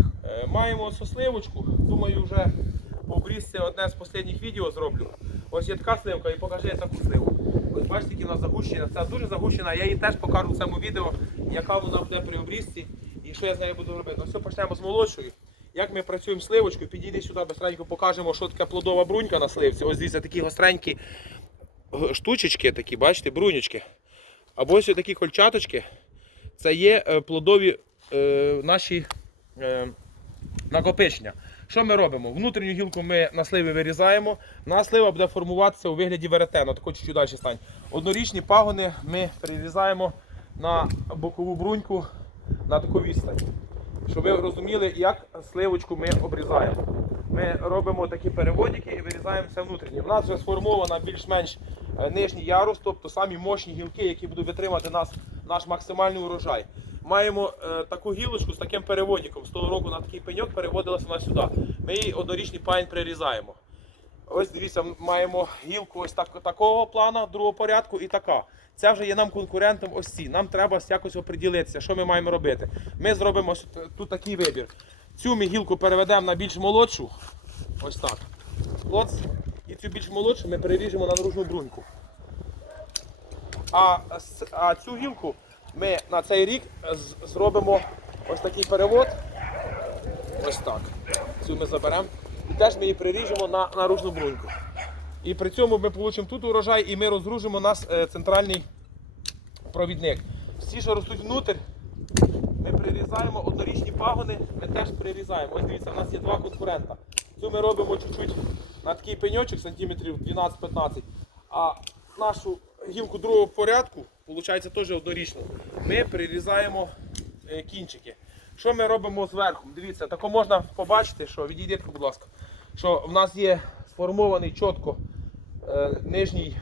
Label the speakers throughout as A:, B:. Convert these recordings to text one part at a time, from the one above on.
A: їх.
B: Е, Маємо сосливочку. Думаю, вже по обрізці одне з останніх відео зроблю. Ось є така сливка і покажи таку сливу. Ось бачите, які вона загущена. Це дуже загущена. Я її теж покажу в цьому відео, яка вона буде при обрізці і що я з нею буду робити. Все, почнемо з молодшої. Як ми працюємо з сливочкою, підійди сюди, быстренько покажемо, що таке плодова брунька на сливці. Ось дивіться, такі гостренькі штучечки, такі, бачите, брунючки. Або ось такі кольчаточки. Це є е, плодові е, наші е, накопичення. Що ми робимо? Внутрішню гілку ми на сливі вирізаємо. На слива буде формуватися у вигляді веретена. Тако чуть-чуть далі стань. Однорічні пагони ми прирізаємо на бокову бруньку на таку відстань. Щоб ви розуміли, як сливочку ми обрізаємо. Ми робимо такі переводики і вирізаємо все внутрішнє. У нас вже сформована більш-менш е, нижній ярус, тобто самі мощні гілки, які будуть витримати нас, наш максимальний урожай. Маємо е, таку гілочку з таким переводиком. З того року на такий пеньок переводилася вона сюди. Ми її однорічний пайн прирізаємо. Ось дивіться, маємо гілку ось так, такого плану, другого порядку і така. Це вже є нам конкурентом ось ці. Нам треба якось оприділитися, що ми маємо робити. Ми зробимо тут- такий вибір. Цю ми гілку переведемо на більш молодшу. Ось так. От. І цю більш молодшу ми переріжемо на наружну бруньку. А, а цю гілку ми на цей рік зробимо ось такий перевод. Ось так. Цю ми заберемо. І теж ми її приріжемо на наружну бруньку. І при цьому ми отримаємо тут урожай і ми розгружимо нас е, центральний провідник. Всі, що ростуть внутрь, ми прирізаємо однорічні пагони, ми теж прирізаємо. Ось дивіться, у нас є два конкурента. Цю ми робимо чуть-чуть на такий пеньочок, сантиметрів 12-15. А нашу гілку другого порядку, виходить теж однорічну, ми прирізаємо е, кінчики. Що ми робимо зверху? Дивіться, тако можна побачити, що відійдіть, будь ласка, що в нас є сформований чітко е, нижній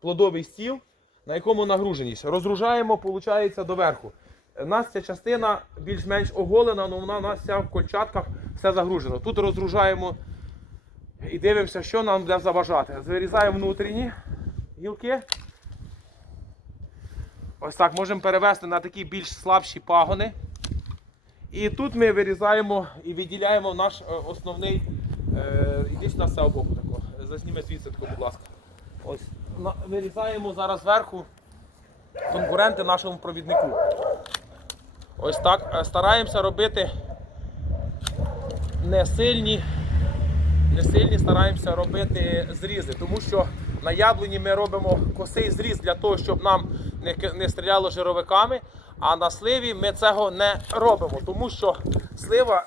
B: плодовий стіл, на якому нагруженість. Розгружаємо, виходить, доверху. У нас ця частина більш-менш оголена, але вона у нас вся в кольчатках все загружено. Тут розгружаємо і дивимося, що нам буде заважати. Вирізаємо внутрішні гілки. Ось так можемо перевести на такі більш слабші пагони. І тут ми вирізаємо і відділяємо наш е, основний. Е, іди сюди з боку тако. Зазніми звідси тако, будь ласка. Ось. Вирізаємо зараз зверху конкуренти нашому провіднику. Ось так. Е, Стараємося робити не сильні, не сильні стараємося робити зрізи, тому що на яблуні ми робимо косий зріз для того, щоб нам не, не стріляло жировиками, а на сливі ми цього не робимо, тому що слива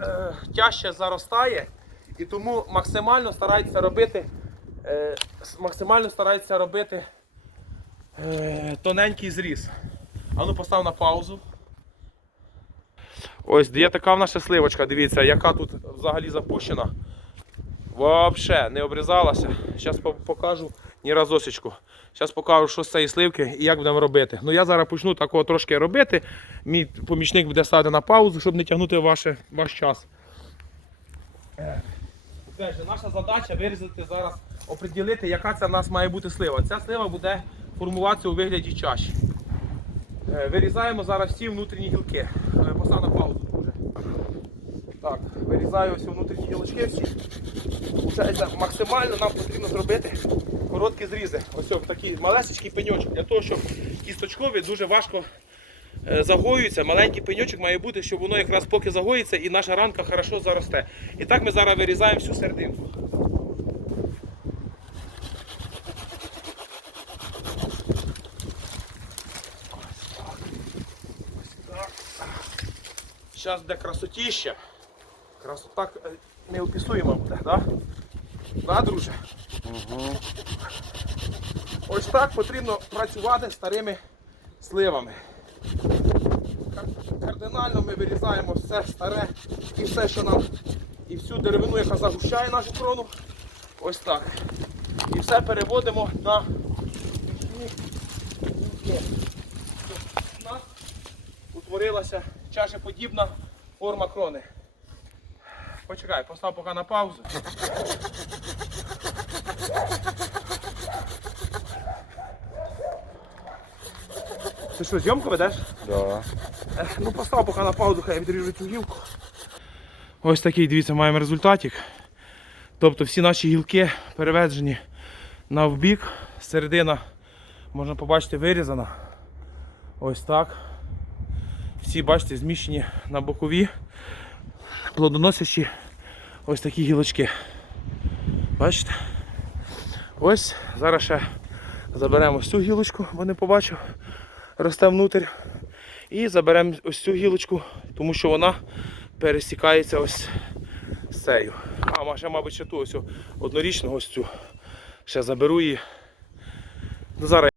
B: е, тяжче заростає і тому максимально стараються робити, е, максимально стараються робити е, тоненький зріз. А ну постав на паузу. Ось є така в наша сливочка, дивіться, яка тут взагалі запущена. Вообще не обрізалася. Зараз покажу ні разосечку. Зараз покажу, що з цієї сливки і як будемо робити. Ну я зараз почну такого трошки робити. Мій помічник буде ставити на паузу, щоб не тягнути ваше, ваш час. Наша задача вирізати зараз, оприділити, яка це в нас має бути слива. Ця слива буде формуватися у вигляді чаші. Е, Вирізаємо зараз всі внутрішні гілки. Е, Постав на паузу. друже. Так, вирізаю ось внутрішні гілочки. Максимально нам потрібно зробити короткі зрізи. Ось ось такий малесечкий пеньочок. Для того, щоб кісточкові дуже важко е, загоюються. Маленький пеньочок має бути, щоб воно якраз поки загоїться і наша ранка хорошо заросте. І так ми зараз вирізаємо всю серединку. Зараз буде красотіще. Красота е, неописуєма буде, так? Да? Да, друже? Ось так потрібно працювати старими сливами. Кардинально ми вирізаємо все старе і все, що нам, і всю деревину, яка загущає нашу крону. Ось так. І все переводимо на нас утворилася чашеподібна форма крони. Почекай, постав поки на паузу. Ти що, зйомку ведеш?
A: Да.
B: Е, Ну постав поки на паузу, хай я відріжу цю гілку. Ось такий, дивіться, маємо результатик. Тобто всі наші гілки переведені на вбік. Середина, можна побачити, вирізана. Ось так. Всі, бачите, зміщені на бокові, плодоносячі ось такі гілочки. Бачите? Ось зараз ще заберемо ось цю гілочку, бо не побачив, росте внутрь. І заберемо ось цю гілочку, тому що вона пересікається ось з цією. А, ще, мабуть, ще ту ось однорічну ось цю. Ще заберу її. Ну, зараз